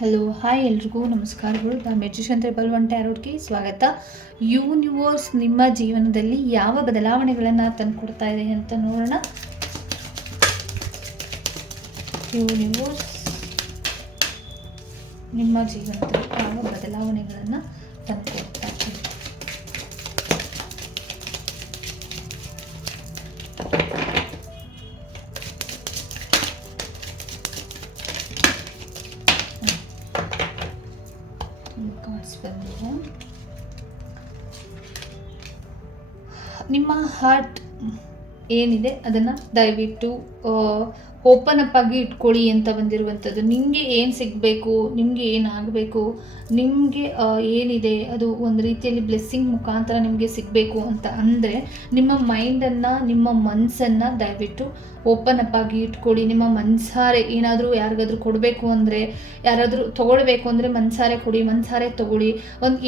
Hello hi ಎಲ್ರಿಗೂ ನಮಸ್ಕಾರಗಳು. ನಾನು ಮೆಜಿಷನ್ 111 ಟ್ಯಾರೋಟ್ಗೆ ಸ್ವಾಗತ. ಯೂನಿವರ್ಸ್ ನಿಮ್ಮ ಜೀವನದಲ್ಲಿ ಯಾವ ಬದಲಾವಣೆಗಳನ್ನು ತಂದುಕೊಡ್ತಾ ಇದೆ ಅಂತ ನೋಡೋಣ. ಯೂನಿವರ್ಸ್ ನಿಮ್ಮ ಜೀವನದಲ್ಲಿ ಯಾವ ಬದಲಾವಣೆಗಳನ್ನು ತಂದುಕೊಡ್ತಾ ಇದೆ. ನಿಮ್ಮ ಹಾರ್ಟ್ ಏನಿದೆ ಅದನ್ನು ದಯವಿಟ್ಟು ಓಪನ್ ಅಪ್ ಆಗಿ ಇಟ್ಕೊಳ್ಳಿ ಅಂತ ಬಂದಿರುವಂಥದ್ದು. ನಿಮಗೆ ಏನು ಸಿಗಬೇಕು, ನಿಮಗೆ ಏನಾಗಬೇಕು, ನಿಮಗೆ ಏನಿದೆ ಅದು ಒಂದು ರೀತಿಯಲ್ಲಿ ಬ್ಲೆಸ್ಸಿಂಗ್ ಮುಖಾಂತರ ನಿಮಗೆ ಸಿಗಬೇಕು ಅಂತ ಅಂದರೆ ನಿಮ್ಮ ಮೈಂಡನ್ನು, ನಿಮ್ಮ ಮನಸ್ಸನ್ನು ದಯವಿಟ್ಟು ಓಪನ್ ಅಪ್ ಆಗಿ ಇಟ್ಕೊಳ್ಳಿ. ನಿಮ್ಮ ಮನಸಾರೆ ಏನಾದರೂ ಯಾರಿಗಾದ್ರೂ ಕೊಡಬೇಕು ಅಂದರೆ, ಯಾರಾದರೂ ತೊಗೊಳ್ಬೇಕು ಅಂದರೆ ಮನಸಾರೆ ಕೊಡಿ, ಮನಸಾರೆ ತೊಗೊಳ್ಳಿ.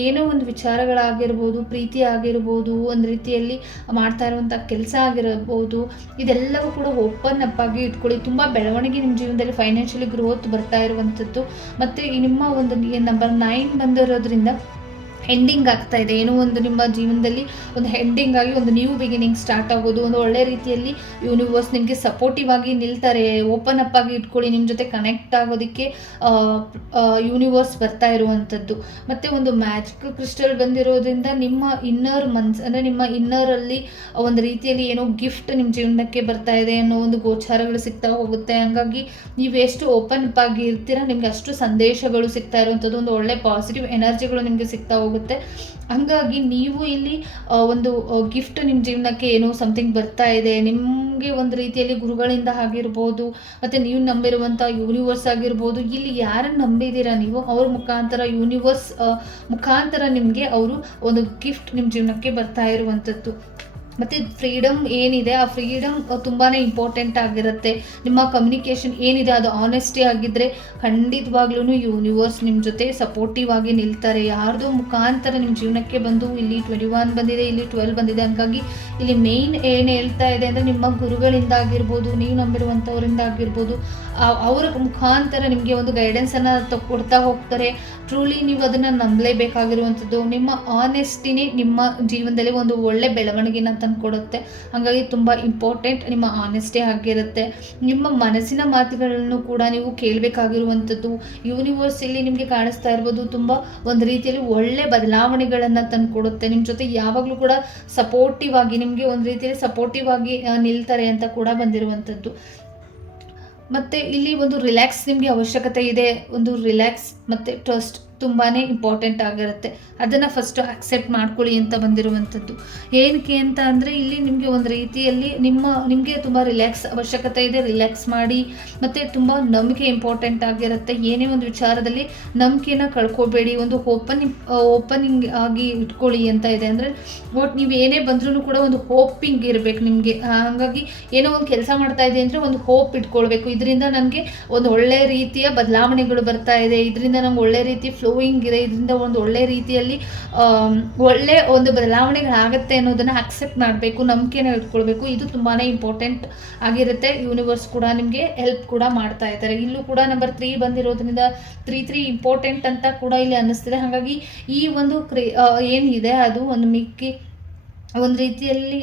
ಏನೋ ಒಂದು ವಿಚಾರಗಳಾಗಿರ್ಬೋದು, ಪ್ರೀತಿ ಆಗಿರ್ಬೋದು, ಒಂದು ರೀತಿಯಲ್ಲಿ ಮಾಡ್ತಾ ಇರುವಂಥ ಕೆಲಸ ಆಗಿರ್ಬೋದು, ಇದೆಲ್ಲವೂ ಕೂಡ ಓಪನ್ ಅಪ್ ಆಗಿ ಇಟ್ಕೊಳ್ಳಿ. ತುಂಬ ಬೆಳವಣಿಗೆ ನಿಮ್ಮ ಜೀವನದಲ್ಲಿ ಫೈನಾನ್ಷಿಯಲಿ ಗ್ರೋತ್ ಬರ್ತಾ ಇರುವಂಥದ್ದು. ಮತ್ತು ನಿಮ್ಮ ಒಂದು ನಂಬರ್ 9 ಬಂದಿರೋದ್ರಿಂದ ಎಂಡಿಂಗ್ ಆಗ್ತಾ ಇದೆ. ಏನೋ ಒಂದು ನಿಮ್ಮ ಜೀವನದಲ್ಲಿ ಒಂದು ಎಂಡಿಂಗ್ ಆಗಿ ಒಂದು ನ್ಯೂ ಬಿಗಿನಿಂಗ್ ಸ್ಟಾರ್ಟ್ ಆಗೋದು, ಒಂದು ಒಳ್ಳೆ ರೀತಿಯಲ್ಲಿ ಯೂನಿವರ್ಸ್ ನಿಮಗೆ ಸಪೋರ್ಟಿವ್ ಆಗಿ ನಿಲ್ತಾರೆ. ಓಪನ್ ಅಪ್ ಆಗಿ ಇಟ್ಕೊಳ್ಳಿ. ನಿಮ್ಮ ಜೊತೆ ಕನೆಕ್ಟ್ ಆಗೋದಕ್ಕೆ ಯೂನಿವರ್ಸ್ ಬರ್ತಾ ಇರುವಂಥದ್ದು. ಮತ್ತು ಒಂದು ಮ್ಯಾಜಿಕ್ ಕ್ರಿಸ್ಟಲ್ ಬಂದಿರೋದ್ರಿಂದ ನಿಮ್ಮ ಇನ್ನರ್ ಅಂದರೆ ನಿಮ್ಮ ಇನ್ನರಲ್ಲಿ ಒಂದು ರೀತಿಯಲ್ಲಿ ಏನೋ ಗಿಫ್ಟ್ ನಿಮ್ಮ ಜೀವನಕ್ಕೆ ಬರ್ತಾ ಇದೆ ಅನ್ನೋ ಒಂದು ಗೋಚಾರಗಳು ಸಿಗ್ತಾ ಹೋಗುತ್ತೆ. ಹಾಗಾಗಿ ನೀವು ಎಷ್ಟು ಓಪನ್ ಅಪ್ ಆಗಿ ಇರ್ತೀರಾ, ನಿಮಗೆ ಅಷ್ಟು ಸಂದೇಶಗಳು ಸಿಗ್ತಾ ಇರುವಂಥದ್ದು, ಒಂದು ಒಳ್ಳೆ ಪಾಸಿಟಿವ್ ಎನರ್ಜಿಗಳು ನಿಮಗೆ ಸಿಗ್ತಾ ಹೋಗುತ್ತೆ. ಹಂಗಾಗಿ ನೀವು ಇಲ್ಲಿ ಒಂದು ಗಿಫ್ಟ್ ನಿಮ್ಮ ಜೀವನಕ್ಕೆ ಏನೋ ಸಮಥಿಂಗ್ ಬರ್ತಾ ಇದೆ. ನಿಮಗೆ ಒಂದು ರೀತಿಯಲ್ಲಿ ಗುರುಗಳಿಂದ ಆಗಿರ್ಬೋದು, ಮತ್ತು ನೀವು ನಂಬಿರುವಂಥ ಯೂನಿವರ್ಸ್ ಆಗಿರ್ಬೋದು, ಇಲ್ಲಿ ಯಾರನ್ನು ನಂಬಿದ್ದೀರಾ ನೀವು, ಅವ್ರ ಮುಖಾಂತರ ಯೂನಿವರ್ಸ್ ಮುಖಾಂತರ ನಿಮಗೆ ಅವರು ಒಂದು ಗಿಫ್ಟ್ ನಿಮ್ಮ ಜೀವನಕ್ಕೆ ಬರ್ತಾ ಇರುವಂಥದ್ದು. ಮತ್ತು ಫ್ರೀಡಮ್ ಏನಿದೆ, ಆ ಫ್ರೀಡಮ್ ತುಂಬಾ ಇಂಪಾರ್ಟೆಂಟ್ ಆಗಿರುತ್ತೆ. ನಿಮ್ಮ ಕಮ್ಯುನಿಕೇಷನ್ ಏನಿದೆ ಅದು ಆನೆಸ್ಟಿ ಆಗಿದ್ದರೆ ಖಂಡಿತವಾಗ್ಲೂ ಯೂನಿವರ್ಸ್ ನಿಮ್ಮ ಜೊತೆ ಸಪೋರ್ಟಿವ್ ಆಗಿ ನಿಲ್ತಾರೆ. ಯಾರ್ದೋ ಮುಖಾಂತರ ನಿಮ್ಮ ಜೀವನಕ್ಕೆ ಬಂದು ಇಲ್ಲಿ 21 ಬಂದಿದೆ, ಇಲ್ಲಿ 12 ಬಂದಿದೆ. ಹಾಗಾಗಿ ಇಲ್ಲಿ ಮೇಯ್ನ್ ಏನು ಹೇಳ್ತಾ ಇದೆ ಅಂದರೆ ನಿಮ್ಮ ಗುರುಗಳಿಂದ ಆಗಿರ್ಬೋದು, ನೀವು ನಂಬಿರುವಂಥವರಿಂದ ಆಗಿರ್ಬೋದು, ಅವರ ಮುಖಾಂತರ ನಿಮಗೆ ಒಂದು ಗೈಡೆನ್ಸನ್ನು ಕೊಡ್ತಾ ಹೋಗ್ತಾರೆ. ಟ್ರೂಲಿ ನೀವು ಅದನ್ನು ನಂಬಲೇಬೇಕಾಗಿರುವಂಥದ್ದು. ನಿಮ್ಮ ಆನೆಸ್ಟಿನೇ ನಿಮ್ಮ ಜೀವನದಲ್ಲಿ ಒಂದು ಒಳ್ಳೆ ಬೆಳವಣಿಗೆನ ತಂದುಕೊಡುತ್ತೆ. ಹಾಗಾಗಿ ತುಂಬ ಇಂಪಾರ್ಟೆಂಟ್ ನಿಮ್ಮ ಆನೆಸ್ಟಿ ಆಗಿರುತ್ತೆ. ನಿಮ್ಮ ಮನಸ್ಸಿನ ಮಾತುಗಳನ್ನು ಕೂಡ ನೀವು ಕೇಳಬೇಕಾಗಿರುವಂಥದ್ದು. ಯೂನಿವರ್ಸ್ ಇಲ್ಲಿ ನಿಮಗೆ ಕಾಣಿಸ್ತಾ ಇರ್ಬೋದು, ತುಂಬ ಒಂದು ರೀತಿಯಲ್ಲಿ ಒಳ್ಳೆ ಬದಲಾವಣೆಗಳನ್ನು ತಂದುಕೊಡುತ್ತೆ. ನಿಮ್ಮ ಜೊತೆ ಯಾವಾಗಲೂ ಕೂಡ ಸಪೋರ್ಟಿವ್ ಆಗಿ, ನಿಮಗೆ ಒಂದು ರೀತಿಯಲ್ಲಿ ಸಪೋರ್ಟಿವ್ ಆಗಿ ನಿಲ್ತಾರೆ ಅಂತ ಕೂಡ ಬಂದಿರುವಂಥದ್ದು. ಮತ್ತು ಇಲ್ಲಿ ಒಂದು ರಿಲ್ಯಾಕ್ಸ್ ನಿಮಗೆ ಅವಶ್ಯಕತೆ ಇದೆ. ಒಂದು ರಿಲ್ಯಾಕ್ಸ್ ಮತ್ತು ಟ್ರಸ್ಟ್ ತುಂಬಾ ಇಂಪಾರ್ಟೆಂಟ್ ಆಗಿರುತ್ತೆ. ಅದನ್ನು ಫಸ್ಟು ಅಕ್ಸೆಪ್ಟ್ ಮಾಡ್ಕೊಳ್ಳಿ ಅಂತ ಬಂದಿರುವಂಥದ್ದು. ಏನಕ್ಕೆ ಅಂತ ಅಂದರೆ ಇಲ್ಲಿ ನಿಮಗೆ ಒಂದು ರೀತಿಯಲ್ಲಿ ನಿಮಗೆ ತುಂಬ ರಿಲ್ಯಾಕ್ಸ್ ಅವಶ್ಯಕತೆ ಇದೆ. ರಿಲ್ಯಾಕ್ಸ್ ಮಾಡಿ. ಮತ್ತು ತುಂಬ ನಂಬಿಕೆ ಇಂಪಾರ್ಟೆಂಟ್ ಆಗಿರುತ್ತೆ. ಏನೇ ಒಂದು ವಿಚಾರದಲ್ಲಿ ನಂಬಿಕೆನ ಕಳ್ಕೊಬೇಡಿ. ಒಂದು ಓಪನಿಂಗ್ ಆಗಿ ಇಟ್ಕೊಳ್ಳಿ ಅಂತ ಇದೆ. ಅಂದರೆ ನೀವು ಏನೇ ಬಂದ್ರೂ ಕೂಡ ಒಂದು ಹೋಪಿಂಗ್ ಇರಬೇಕು ನಿಮಗೆ. ಹಾಗಾಗಿ ಏನೋ ಒಂದು ಕೆಲಸ ಮಾಡ್ತಾ ಇದೆ ಅಂದರೆ ಒಂದು ಹೋಪ್ ಇಟ್ಕೊಳ್ಬೇಕು. ಇದರಿಂದ ನನಗೆ ಒಂದು ಒಳ್ಳೆ ರೀತಿಯ ಬದಲಾವಣೆಗಳು ಬರ್ತಾ ಇದೆ, ಇದರಿಂದ ನಮ್ಗೆ ಒಳ್ಳೆ ರೀತಿ ಫ್ಲೋಯಿಂಗ್ ಇದೆ, ಇದರಿಂದ ಒಂದು ಒಳ್ಳೆ ರೀತಿಯಲ್ಲಿ ಒಳ್ಳೆ ಒಂದು ಬದಲಾವಣೆಗಳಾಗುತ್ತೆ ಅನ್ನೋದನ್ನು ಅಕ್ಸೆಪ್ಟ್ ಮಾಡಬೇಕು, ನಂಬಿಕೆನ ಇಟ್ಕೊಳ್ಬೇಕು. ಇದು ತುಂಬಾ ಇಂಪಾರ್ಟೆಂಟ್ ಆಗಿರುತ್ತೆ. ಯೂನಿವರ್ಸ್ ಕೂಡ ನಿಮಗೆ ಹೆಲ್ಪ್ ಕೂಡ ಮಾಡ್ತಾ ಇದ್ದಾರೆ. ಇಲ್ಲೂ ಕೂಡ ನಂಬರ್ 3 ಬಂದಿರೋದ್ರಿಂದ 3 ಇಂಪಾರ್ಟೆಂಟ್ ಅಂತ ಕೂಡ ಇಲ್ಲಿ ಅನ್ನಿಸ್ತಿದೆ. ಹಾಗಾಗಿ ಈ ಒಂದು ಏನಿದೆ ಅದು ಒಂದು ಮಿಕ್ಕಿ ಒಂದು ರೀತಿಯಲ್ಲಿ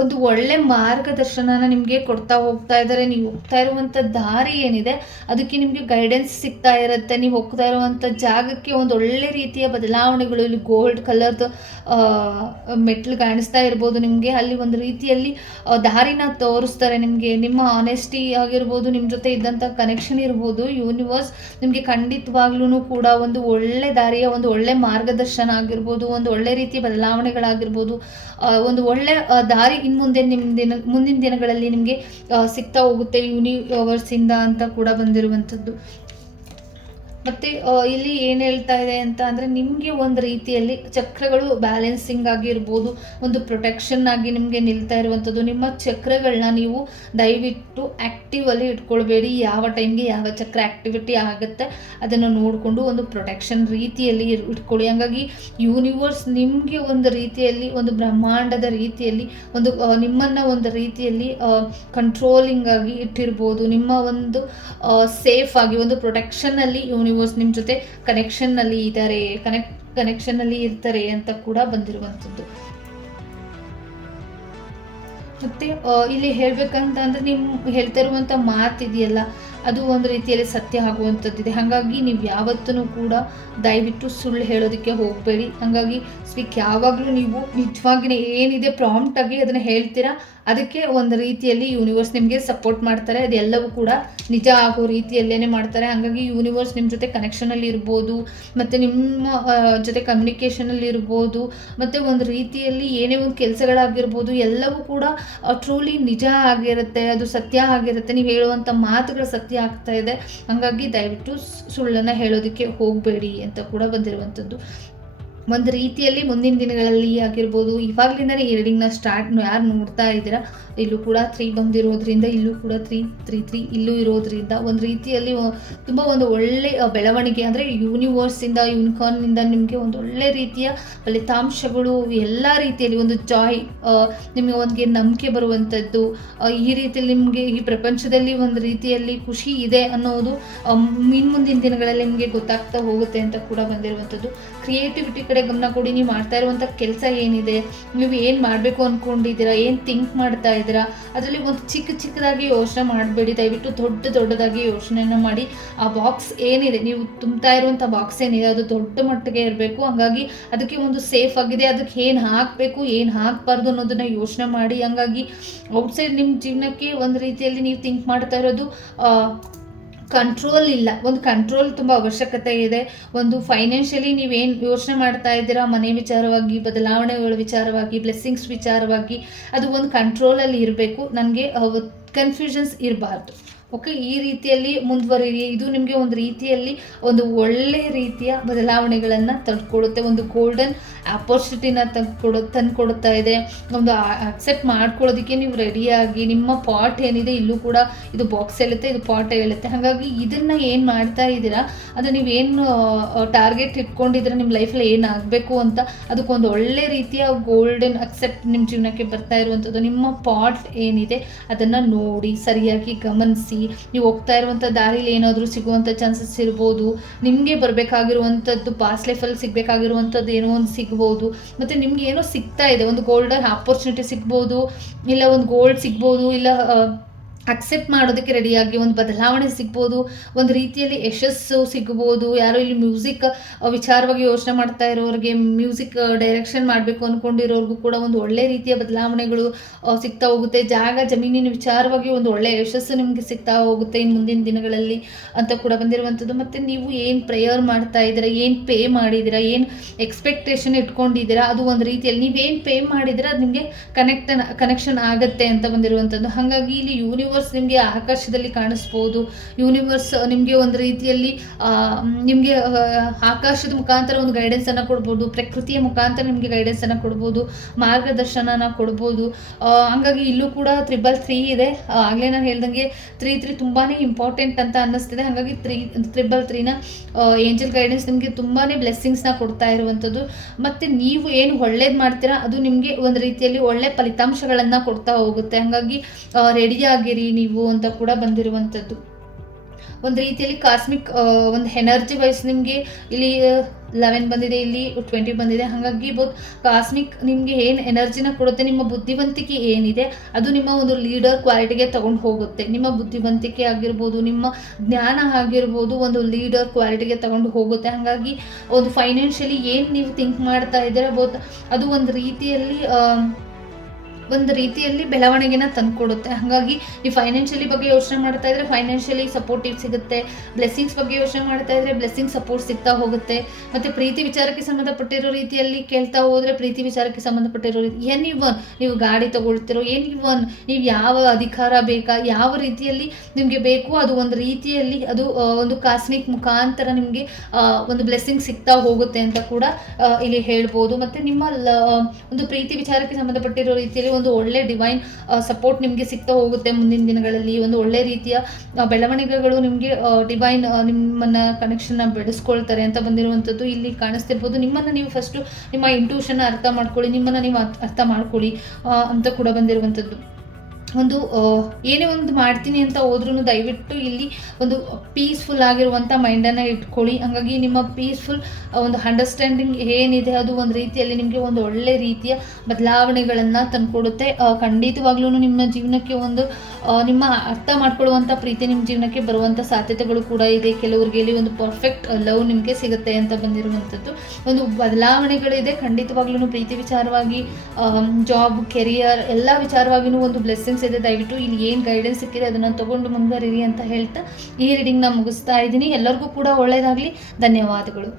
ಒಂದು ಒಳ್ಳೆ ಮಾರ್ಗದರ್ಶನನ ನಿಮಗೆ ಕೊಡ್ತಾ ಹೋಗ್ತಾ ಇದ್ದಾರೆ. ನೀವು ಹೋಗ್ತಾ ಇರುವಂಥ ದಾರಿ ಏನಿದೆ ಅದಕ್ಕೆ ನಿಮಗೆ ಗೈಡೆನ್ಸ್ ಸಿಗ್ತಾ ಇರುತ್ತೆ. ನೀವು ಹೋಗ್ತಾ ಇರುವಂಥ ಜಾಗಕ್ಕೆ ಒಂದು ಒಳ್ಳೆ ರೀತಿಯ ಬದಲಾವಣೆಗಳು, ಇಲ್ಲಿ ಗೋಲ್ಡ್ ಕಲರ್ದು ಮೆಟ್ಲು ಕಾಣಿಸ್ತಾ ಇರ್ಬೋದು ನಿಮಗೆ. ಅಲ್ಲಿ ಒಂದು ರೀತಿಯಲ್ಲಿ ದಾರಿನ ತೋರಿಸ್ತಾರೆ ನಿಮಗೆ. ನಿಮ್ಮ ಆನೆಸ್ಟಿ ಆಗಿರ್ಬೋದು, ನಿಮ್ಮ ಜೊತೆ ಇದ್ದಂಥ ಕನೆಕ್ಷನ್ ಇರ್ಬೋದು, ಯೂನಿವರ್ಸ್ ನಿಮಗೆ ಖಂಡಿತವಾಗ್ಲೂ ಕೂಡ ಒಂದು ಒಳ್ಳೆ ದಾರಿಯ ಒಂದು ಒಳ್ಳೆ ಮಾರ್ಗದರ್ಶನ ಆಗಿರ್ಬೋದು, ಒಂದು ಒಳ್ಳೆ ರೀತಿಯ ಬದಲಾವಣೆಗಳಾಗಿರ್ಬೋದು, ಒಂದು ಒಳ್ಳೆ ದಾರಿ ಇನ್ನು ಮುಂದಿನ ದಿನಗಳಲ್ಲಿ ನಿಮಗೆ ಸಿಗ್ತಾ ಹೋಗುತ್ತೆ ಯೂನಿವರ್ಸಿಂದ ಅಂತ ಕೂಡ ಬಂದಿರುವಂಥದ್ದು. ಮತ್ತು ಇಲ್ಲಿ ಏನು ಹೇಳ್ತಾ ಇದೆ ಅಂತ ಅಂದರೆ ನಿಮಗೆ ಒಂದು ರೀತಿಯಲ್ಲಿ ಚಕ್ರಗಳು ಬ್ಯಾಲೆನ್ಸಿಂಗ್ ಆಗಿರ್ಬೋದು, ಒಂದು ಪ್ರೊಟೆಕ್ಷನ್ ಆಗಿ ನಿಮಗೆ ನಿಲ್ತಾ ಇರುವಂಥದ್ದು. ನಿಮ್ಮ ಚಕ್ರಗಳನ್ನ ನೀವು ದಯವಿಟ್ಟು ಆ್ಯಕ್ಟಿವಲ್ಲಿ ಇಟ್ಕೊಳ್ಬೇಡಿ. ಯಾವ ಟೈಮ್ಗೆ ಯಾವ ಚಕ್ರ ಆ್ಯಕ್ಟಿವಿಟಿ ಆಗುತ್ತೆ ಅದನ್ನು ನೋಡಿಕೊಂಡು ಒಂದು ಪ್ರೊಟೆಕ್ಷನ್ ರೀತಿಯಲ್ಲಿ ಇಟ್ಕೊಳ್ಳಿ. ಹಾಗಾಗಿ ಯೂನಿವರ್ಸ್ ನಿಮಗೆ ಒಂದು ರೀತಿಯಲ್ಲಿ, ಒಂದು ಬ್ರಹ್ಮಾಂಡದ ರೀತಿಯಲ್ಲಿ ಒಂದು ನಿಮ್ಮನ್ನು ಒಂದು ರೀತಿಯಲ್ಲಿ ಕಂಟ್ರೋಲಿಂಗ್ ಆಗಿ ಇಟ್ಟಿರ್ಬೋದು. ನಿಮ್ಮ ಒಂದು ಸೇಫ್ ಆಗಿ ಒಂದು ಪ್ರೊಟೆಕ್ಷನ್ನಲ್ಲಿ ಯೂನಿವರ್ಸ್ ನಿಮ್ಮ ಜೊತೆ ಕನೆಕ್ಷನ್ನಲ್ಲಿ ಇದ್ದಾರೆ, ಕನೆಕ್ಷನ್ನಲ್ಲಿ ಇರ್ತಾರೆ ಅಂತ ಕೂಡ ಬಂದಿರುವಂಥದ್ದು. ಮತ್ತು ಇಲ್ಲಿ ಹೇಳ್ಬೇಕಂತ ಅಂದರೆ ನೀವು ಹೇಳ್ತಾ ಇರುವಂಥ ಮಾತಿದೆಯಲ್ಲ, ಅದು ಒಂದು ರೀತಿಯಲ್ಲಿ ಸತ್ಯ ಆಗುವಂಥದ್ದಿದೆ. ಹಾಗಾಗಿ ನೀವು ಯಾವತ್ತೂ ಕೂಡ ದಯವಿಟ್ಟು ಸುಳ್ಳು ಹೇಳೋದಕ್ಕೆ ಹೋಗಬೇಡಿ. ಹಾಗಾಗಿ ಯಾವಾಗಲೂ ನೀವು ನಿಜವಾಗಿ ಏನಿದೆ ಪ್ರಾಂಪ್ಟಾಗಿ ಅದನ್ನು ಹೇಳ್ತೀರಾ, ಅದಕ್ಕೆ ಒಂದು ರೀತಿಯಲ್ಲಿ ಯೂನಿವರ್ಸ್ ನಿಮಗೆ ಸಪೋರ್ಟ್ ಮಾಡ್ತಾರೆ. ಅದೆಲ್ಲವೂ ಕೂಡ ನಿಜ ಆಗೋ ರೀತಿಯಲ್ಲೇ ಮಾಡ್ತಾರೆ. ಹಾಗಾಗಿ ಯೂನಿವರ್ಸ್ ನಿಮ್ಮ ಜೊತೆ ಕನೆಕ್ಷನಲ್ಲಿ ಇರ್ಬೋದು, ಮತ್ತು ನಿಮ್ಮ ಜೊತೆ ಕಮ್ಯುನಿಕೇಷನಲ್ಲಿ ಇರ್ಬೋದು, ಮತ್ತು ಒಂದು ರೀತಿಯಲ್ಲಿ ಏನೇ ಒಂದು ಕೆಲಸಗಳಾಗಿರ್ಬೋದು, ಎಲ್ಲವೂ ಕೂಡ ಟ್ರೂಲಿ ನಿಜ ಆಗಿರುತ್ತೆ, ಅದು ಸತ್ಯ ಆಗಿರುತ್ತೆ. ನೀವು ಹೇಳುವಂಥ ಮಾತುಗಳು ಸತ್ಯ ಆಗ್ತಾ ಇದೆ. ಹಾಗಾಗಿ ದಯವಿಟ್ಟು ಸುಳ್ಳನ್ನು ಹೇಳೋದಕ್ಕೆ ಹೋಗಬೇಡಿ ಅಂತ ಕೂಡ ಬಂದಿರುವಂಥದ್ದು. ಒಂದು ರೀತಿಯಲ್ಲಿ ಮುಂದಿನ ದಿನಗಳಲ್ಲಿ ಆಗಿರ್ಬೋದು, ಇವಾಗಲಿಂದನೇ ಈ ರೀಡಿಂಗ್ನ ಸ್ಟಾರ್ಟ್ ಯಾರು ನೋಡ್ತಾ ಇದ್ದೀರಾ, ಇಲ್ಲೂ ಕೂಡ 3 ಬಂದಿರೋದ್ರಿಂದ, ಇಲ್ಲೂ ಕೂಡ 3 ಇಲ್ಲೂ ಇರೋದ್ರಿಂದ ಒಂದು ರೀತಿಯಲ್ಲಿ ತುಂಬ ಒಂದು ಒಳ್ಳೆಯ ಬೆಳವಣಿಗೆ, ಅಂದರೆ ಯೂನಿವರ್ಸಿಂದ, ಯೂನಿಕಾರ್ನಿಂದ ನಿಮಗೆ ಒಂದು ಒಳ್ಳೆ ರೀತಿಯ ಫಲಿತಾಂಶಗಳು, ಎಲ್ಲ ರೀತಿಯಲ್ಲಿ ಒಂದು ಜಾಯ್, ನಿಮಗೆ ಒಂದು ನಂಬಿಕೆ ಬರುವಂಥದ್ದು, ಈ ರೀತಿಯಲ್ಲಿ ನಿಮಗೆ ಈ ಪ್ರಪಂಚದಲ್ಲಿ ಒಂದು ರೀತಿಯಲ್ಲಿ ಖುಷಿ ಇದೆ ಅನ್ನೋದು ಮುಂದಿನ ದಿನಗಳಲ್ಲಿ ನಿಮಗೆ ಗೊತ್ತಾಗ್ತಾ ಹೋಗುತ್ತೆ ಅಂತ ಕೂಡ ಬಂದಿರುವಂಥದ್ದು. ಕ್ರಿಯೇಟಿವಿಟಿ ಕಡೆ ಗಮನ ಕೊಡಿ. ನೀವು ಮಾಡ್ತಾ ಇರುವಂಥ ಕೆಲಸ ಏನಿದೆ, ನೀವು ಏನು ಮಾಡಬೇಕು ಅಂದ್ಕೊಂಡಿದ್ದೀರಾ, ಏನು ಥಿಂಕ್ ಮಾಡ್ತಾ ಇದ್ದೀರಾ, ಅದರಲ್ಲಿ ಒಂದು ಚಿಕ್ಕದಾಗಿ ಯೋಚನೆ ಮಾಡಬೇಡಿ. ದಯವಿಟ್ಟು ದೊಡ್ಡದಾಗಿ ಯೋಚನೆಯನ್ನು ಮಾಡಿ. ಆ ಬಾಕ್ಸ್ ಏನಿದೆ, ನೀವು ತುಂಬ್ತಾ ಇರುವಂಥ ಬಾಕ್ಸ್ ಏನಿದೆ, ಅದು ದೊಡ್ಡ ಮಟ್ಟಿಗೆ ಇರಬೇಕು. ಹಾಗಾಗಿ ಅದಕ್ಕೆ ಒಂದು ಸೇಫ್ ಆಗಿದೆ, ಅದಕ್ಕೆ ಏನು ಹಾಕಬೇಕು ಏನು ಹಾಕಬಾರ್ದು ಅನ್ನೋದನ್ನು ಯೋಚನೆ ಮಾಡಿ. ಹಾಗಾಗಿ ಔಟ್ಸೈಡ್ ನಿಮ್ಮ ಜೀವನಕ್ಕೆ ಒಂದು ರೀತಿಯಲ್ಲಿ ನೀವು ಥಿಂಕ್ ಮಾಡ್ತಾ ಇರೋದು ಕಂಟ್ರೋಲ್ ಇಲ್ಲ, ಒಂದು ಕಂಟ್ರೋಲ್ ತುಂಬ ಅವಶ್ಯಕತೆ ಇದೆ. ಒಂದು ಫೈನಾನ್ಷಿಯಲಿ ನೀವೇನು ಯೋಚನೆ ಮಾಡ್ತಾ ಇದ್ದೀರಾ, ಮನೆ ವಿಚಾರವಾಗಿ, ಬದಲಾವಣೆಗಳ ವಿಚಾರವಾಗಿ, ಬ್ಲೆಸ್ಸಿಂಗ್ಸ್ ವಿಚಾರವಾಗಿ, ಅದು ಒಂದು ಕಂಟ್ರೋಲಲ್ಲಿ ಇರಬೇಕು. ನನಗೆ ಕನ್ಫ್ಯೂಷನ್ಸ್ ಇರಬಾರ್ದು. ಓಕೆ, ಈ ರೀತಿಯಲ್ಲಿ ಮುಂದುವರಿರಿ. ಇದು ನಿಮಗೆ ಒಂದು ರೀತಿಯಲ್ಲಿ ಒಂದು ಒಳ್ಳೆ ರೀತಿಯ ಬದಲಾವಣೆಗಳನ್ನು ತಂದುಕೊಡುತ್ತೆ. ಒಂದು ಗೋಲ್ಡನ್ ಆಪರ್ಚುನಿಟಿನ ತಂದುಕೊಡುತ್ತಾ ಇದೆ. ಒಂದು ಅಕ್ಸೆಪ್ಟ್ ಮಾಡ್ಕೊಳ್ಳೋದಕ್ಕೆ ನೀವು ರೆಡಿಯಾಗಿ, ನಿಮ್ಮ ಪಾಟ್ ಏನಿದೆ ಇಲ್ಲೂ ಕೂಡ ಇದು ಬಾಕ್ಸ್ ಹೇಳುತ್ತೆ, ಇದು ಪಾಟ್ ಹೇಳುತ್ತೆ. ಹಾಗಾಗಿ ಇದನ್ನು ಏನು ಮಾಡ್ತಾ ಇದ್ದೀರಾ, ಅದು ನೀವೇನು ಟಾರ್ಗೆಟ್ ಇಟ್ಕೊಂಡಿದ್ದೀರಾ, ನಿಮ್ಮ ಲೈಫಲ್ಲಿ ಏನಾಗಬೇಕು ಅಂತ, ಅದಕ್ಕೊಂದು ಒಳ್ಳೆ ರೀತಿಯ ಗೋಲ್ಡನ್ ಅಕ್ಸೆಪ್ಟ್ ನಿಮ್ಮ ಜೀವನಕ್ಕೆ ಬರ್ತಾ ಇರುವಂಥದ್ದು. ನಿಮ್ಮ ಪಾಟ್ ಏನಿದೆ ಅದನ್ನು ನೋಡಿ, ಸರಿಯಾಗಿ ಗಮನಿಸಿ. ನೀವು ಹೋಗ್ತಾ ಇರುವಂಥ ದಾರಿಲಿ ಏನಾದರೂ ಸಿಗುವಂಥ ಚಾನ್ಸಸ್ ಇರ್ಬೋದು. ನಿಮಗೆ ಬರಬೇಕಾಗಿರುವಂಥದ್ದು ಪಾಸ್ಟ್ ಲೈಫಲ್ಲಿ ಸಿಗಬೇಕಾಗಿರುವಂಥದ್ದು ಏನೋ ಒಂದು ಸಿಗ್ಬೋದು. ಮತ್ತು ನಿಮ್ಗೆ ಏನೋ ಸಿಗ್ತಾ ಇದೆ, ಒಂದು ಗೋಲ್ಡನ್ ಆಪರ್ಚುನಿಟಿ ಸಿಗ್ಬೋದು, ಇಲ್ಲ ಒಂದು ಗೋಲ್ಡ್ ಸಿಗ್ಬೋದು, ಇಲ್ಲ ಅಕ್ಸೆಪ್ಟ್ ಮಾಡೋದಕ್ಕೆ ರೆಡಿಯಾಗಿ ಒಂದು ಬದಲಾವಣೆ ಸಿಗ್ಬೋದು, ಒಂದು ರೀತಿಯಲ್ಲಿ ಯಶಸ್ಸು ಸಿಗ್ಬೋದು. ಯಾರೋ ಇಲ್ಲಿ ಮ್ಯೂಸಿಕ್ ವಿಚಾರವಾಗಿ ಯೋಚನೆ ಮಾಡ್ತಾ ಇರೋರಿಗೆ, ಮ್ಯೂಸಿಕ್ ಡೈರೆಕ್ಷನ್ ಮಾಡಬೇಕು ಅಂದ್ಕೊಂಡಿರೋರ್ಗೂ ಕೂಡ ಒಂದು ಒಳ್ಳೆ ರೀತಿಯ ಬದಲಾವಣೆಗಳು ಸಿಗ್ತಾ ಹೋಗುತ್ತೆ. ಜಾಗ ಜಮೀನಿನ ವಿಚಾರವಾಗಿ ಒಂದು ಒಳ್ಳೆಯ ಯಶಸ್ಸು ನಿಮಗೆ ಸಿಗ್ತಾ ಹೋಗುತ್ತೆ ಇನ್ನು ಮುಂದಿನ ದಿನಗಳಲ್ಲಿ ಅಂತ ಕೂಡ ಬಂದಿರುವಂಥದ್ದು. ಮತ್ತು ನೀವು ಏನು ಪ್ರೇಯರ್ ಮಾಡ್ತಾ ಇದ್ದೀರಾ, ಏನು ಪೇ ಮಾಡಿದ್ದೀರಾ, ಏನು ಎಕ್ಸ್ಪೆಕ್ಟೇಷನ್ ಇಟ್ಕೊಂಡಿದ್ದೀರಾ, ಅದು ಒಂದು ರೀತಿಯಲ್ಲಿ ನೀವೇನು ಪೇ ಮಾಡಿದ್ದೀರಾ ಅದು ನಿಮಗೆ ಕನೆಕ್ಷನ್ ಆಗುತ್ತೆ ಅಂತ ಬಂದಿರುವಂಥದ್ದು. ಹಾಗಾಗಿ ಇಲ್ಲಿ ಯೂನಿವರ್ಸ್ ನಿಮಗೆ ಆಕಾಶದಲ್ಲಿ ಕಾಣಿಸ್ಬೋದು. ಯೂನಿವರ್ಸ್ ನಿಮಗೆ ಒಂದು ರೀತಿಯಲ್ಲಿ ನಿಮಗೆ ಆಕಾಶದ ಮುಖಾಂತರ ಒಂದು ಗೈಡೆನ್ಸನ್ನು ಕೊಡ್ಬೋದು, ಪ್ರಕೃತಿಯ ಮುಖಾಂತರ ನಿಮಗೆ ಗೈಡೆನ್ಸನ್ನು ಕೊಡ್ಬೋದು, ಮಾರ್ಗದರ್ಶನನ ಕೊಡ್ಬೋದು. ಹಂಗಾಗಿ ಇಲ್ಲೂ ಕೂಡ 333 ಇದೆ. ಆಗಲೇ ನಾನು ಹೇಳ್ದಂಗೆ 3 ತುಂಬಾ ಇಂಪಾರ್ಟೆಂಟ್ ಅಂತ ಅನ್ನಿಸ್ತಿದೆ. ಹಾಗಾಗಿ 333ನ ಏಂಜಲ್ ಗೈಡೆನ್ಸ್ ನಿಮಗೆ ತುಂಬಾ ಬ್ಲೆಸ್ಸಿಂಗ್ಸ್ನ ಕೊಡ್ತಾ ಇರುವಂಥದ್ದು. ಮತ್ತು ನೀವು ಏನು ಒಳ್ಳೇದು ಮಾಡ್ತೀರಾ ಅದು ನಿಮಗೆ ಒಂದು ರೀತಿಯಲ್ಲಿ ಒಳ್ಳೆ ಫಲಿತಾಂಶಗಳನ್ನು ಕೊಡ್ತಾ ಹೋಗುತ್ತೆ. ಹಾಗಾಗಿ ರೆಡಿಯಾಗಿರಿ ನೀವು ಅಂತ ಕೂಡ ಬಂದಿರುವಂಥದ್ದು. ಒಂದು ರೀತಿಯಲ್ಲಿ ಕಾಸ್ಮಿಕ್ ಒಂದು ಎನರ್ಜಿ ವೈಸ್ ನಿಮಗೆ ಇಲ್ಲಿ 11 ಬಂದಿದೆ, ಇಲ್ಲಿ 20 ಬಂದಿದೆ. ಹಾಗಾಗಿ ಕಾಸ್ಮಿಕ್ ನಿಮಗೆ ಏನು ಎನರ್ಜಿನ ಕೊಡುತ್ತೆ, ನಿಮ್ಮ ಬುದ್ಧಿವಂತಿಕೆ ಏನಿದೆ ಅದು ನಿಮ್ಮ ಒಂದು ಲೀಡರ್ ಕ್ವಾಲಿಟಿಗೆ ತಗೊಂಡು ಹೋಗುತ್ತೆ. ನಿಮ್ಮ ಬುದ್ಧಿವಂತಿಕೆ ಆಗಿರ್ಬೋದು, ನಿಮ್ಮ ಜ್ಞಾನ ಆಗಿರ್ಬೋದು, ಒಂದು ಲೀಡರ್ ಕ್ವಾಲಿಟಿಗೆ ತಗೊಂಡು ಹೋಗುತ್ತೆ. ಹಾಗಾಗಿ ಒಂದು ಫೈನಾನ್ಷಿಯಲಿ ಏನು ನೀವು ಥಿಂಕ್ ಮಾಡ್ತಾ ಇದ್ದೀರಾ ಅದು ಒಂದು ರೀತಿಯಲ್ಲಿ ಒಂದು ರೀತಿಯಲ್ಲಿ ಬೆಳವಣಿಗೆನ ತಂದುಕೊಡುತ್ತೆ. ಹಾಗಾಗಿ ನೀವು ಫೈನಾನ್ಷಿಯಲಿ ಬಗ್ಗೆ ಯೋಚನೆ ಮಾಡ್ತಾ ಇದ್ರೆ ಫೈನಾನ್ಷಿಯಲಿ ಸಪೋರ್ಟಿವ್ ಸಿಗುತ್ತೆ, ಬ್ಲೆಸ್ಸಿಂಗ್ಸ್ ಬಗ್ಗೆ ಯೋಚನೆ ಮಾಡ್ತಾ ಇದ್ರೆ ಬ್ಲೆಸ್ಸಿಂಗ್ ಸಪೋರ್ಟ್ ಸಿಗ್ತಾ ಹೋಗುತ್ತೆ. ಮತ್ತು ಪ್ರೀತಿ ವಿಚಾರಕ್ಕೆ ಸಂಬಂಧಪಟ್ಟಿರೋ ರೀತಿಯಲ್ಲಿ ಕೇಳ್ತಾ ಹೋದರೆ ಪ್ರೀತಿ ವಿಚಾರಕ್ಕೆ ಸಂಬಂಧಪಟ್ಟಿರೋ ರೀತಿ ನೀವು ಗಾಡಿ ತಗೊಳ್ತಿರೋ ನೀವು ಯಾವ ಅಧಿಕಾರ ಬೇಕಾ, ಯಾವ ರೀತಿಯಲ್ಲಿ ನಿಮಗೆ ಬೇಕು ಅದು ಒಂದು ರೀತಿಯಲ್ಲಿ ಅದು ಒಂದು ಕಾಸ್ಮಿಕ್ ಮುಖಾಂತರ ನಿಮಗೆ ಒಂದು ಬ್ಲೆಸ್ಸಿಂಗ್ ಸಿಗ್ತಾ ಹೋಗುತ್ತೆ ಅಂತ ಕೂಡ ಇಲ್ಲಿ ಹೇಳ್ಬೋದು. ಮತ್ತು ನಿಮ್ಮ ಒಂದು ಪ್ರೀತಿ ವಿಚಾರಕ್ಕೆ ಸಂಬಂಧಪಟ್ಟಿರೋ ರೀತಿಯಲ್ಲಿ ಒಂದು ಒಳ್ಳೆ ಡಿವೈನ್ ಸಪೋರ್ಟ್ ನಿಮಗೆ ಸಿಗ್ತಾ ಹೋಗುತ್ತೆ. ಮುಂದಿನ ದಿನಗಳಲ್ಲಿ ಒಂದು ಒಳ್ಳೆ ರೀತಿಯ ಬೆಳವಣಿಗೆಗಳು ನಿಮಗೆ ಡಿವೈನ್ ನಿಮ್ಮನ್ನ ಕನೆಕ್ಷನ್ನ ಬೆಳೆಸ್ಕೊಳ್ತಾರೆ ಅಂತ ಬಂದಿರುವಂಥದ್ದು ಇಲ್ಲಿ ಕಾಣಿಸ್ತಿರ್ಬೋದು. ನಿಮ್ಮನ್ನು ನೀವು ಫಸ್ಟು ನಿಮ್ಮ ಇಂಟ್ಯೂಷನ್ನ ಅರ್ಥ ಮಾಡ್ಕೊಳ್ಳಿ, ನಿಮ್ಮನ್ನು ನೀವು ಅರ್ಥ ಮಾಡ್ಕೊಳ್ಳಿ ಅಂತ ಕೂಡ ಬಂದಿರುವಂಥದ್ದು. ಒಂದು ಏನೇ ಒಂದು ಮಾಡ್ತೀನಿ ಅಂತ ಹೋದ್ರೂ ದಯವಿಟ್ಟು ಇಲ್ಲಿ ಒಂದು ಪೀಸ್ಫುಲ್ ಆಗಿರುವಂಥ ಮೈಂಡನ್ನು ಇಟ್ಕೊಳ್ಳಿ. ಹಾಗಾಗಿ ನಿಮ್ಮ ಪೀಸ್ಫುಲ್ ಒಂದು ಅಂಡರ್ಸ್ಟ್ಯಾಂಡಿಂಗ್ ಏನಿದೆ ಅದು ಒಂದು ರೀತಿಯಲ್ಲಿ ನಿಮಗೆ ಒಂದು ಒಳ್ಳೆ ರೀತಿಯ ಬದಲಾವಣೆಗಳನ್ನು ತಂದುಕೊಡುತ್ತೆ. ಖಂಡಿತವಾಗ್ಲೂ ನಿಮ್ಮ ಜೀವನಕ್ಕೆ ಒಂದು ನಿಮ್ಮ ಅರ್ಥ ಮಾಡ್ಕೊಳ್ಳುವಂಥ ಪ್ರೀತಿ ನಿಮ್ಮ ಜೀವನಕ್ಕೆ ಬರುವಂಥ ಸಾಧ್ಯತೆಗಳು ಕೂಡ ಇದೆ. ಕೆಲವರಿಗೆ ಇಲ್ಲಿ ಒಂದು ಪರ್ಫೆಕ್ಟ್ ಲವ್ ನಿಮಗೆ ಸಿಗುತ್ತೆ ಅಂತ ಬಂದಿರುವಂಥದ್ದು. ಒಂದು ಬದಲಾವಣೆಗಳಿದೆ ಖಂಡಿತವಾಗ್ಲೂ ಪ್ರೀತಿ ವಿಚಾರವಾಗಿ, ಜಾಬ್, ಕೆರಿಯರ್ ಎಲ್ಲ ವಿಚಾರವಾಗಿಯೂ ಒಂದು ಬ್ಲೆಸ್ಸಿಂಗ್ಸ್ ಇದೆ. ದಯವಿಟ್ಟು ಇಲ್ಲಿ ಏನು ಗೈಡೆನ್ಸ್ ಸಿಕ್ಕಿದೆ ಅದನ್ನು ತಗೊಂಡು ಮುಂದುವರಿರಿ ಅಂತ ಹೇಳ್ತಾ ಈ ರೀಡಿಂಗ್ನ ಮುಗಿಸ್ತಾ ಇದ್ದೀನಿ. ಎಲ್ಲರಿಗೂ ಕೂಡ ಒಳ್ಳೆಯದಾಗಲಿ. ಧನ್ಯವಾದಗಳು.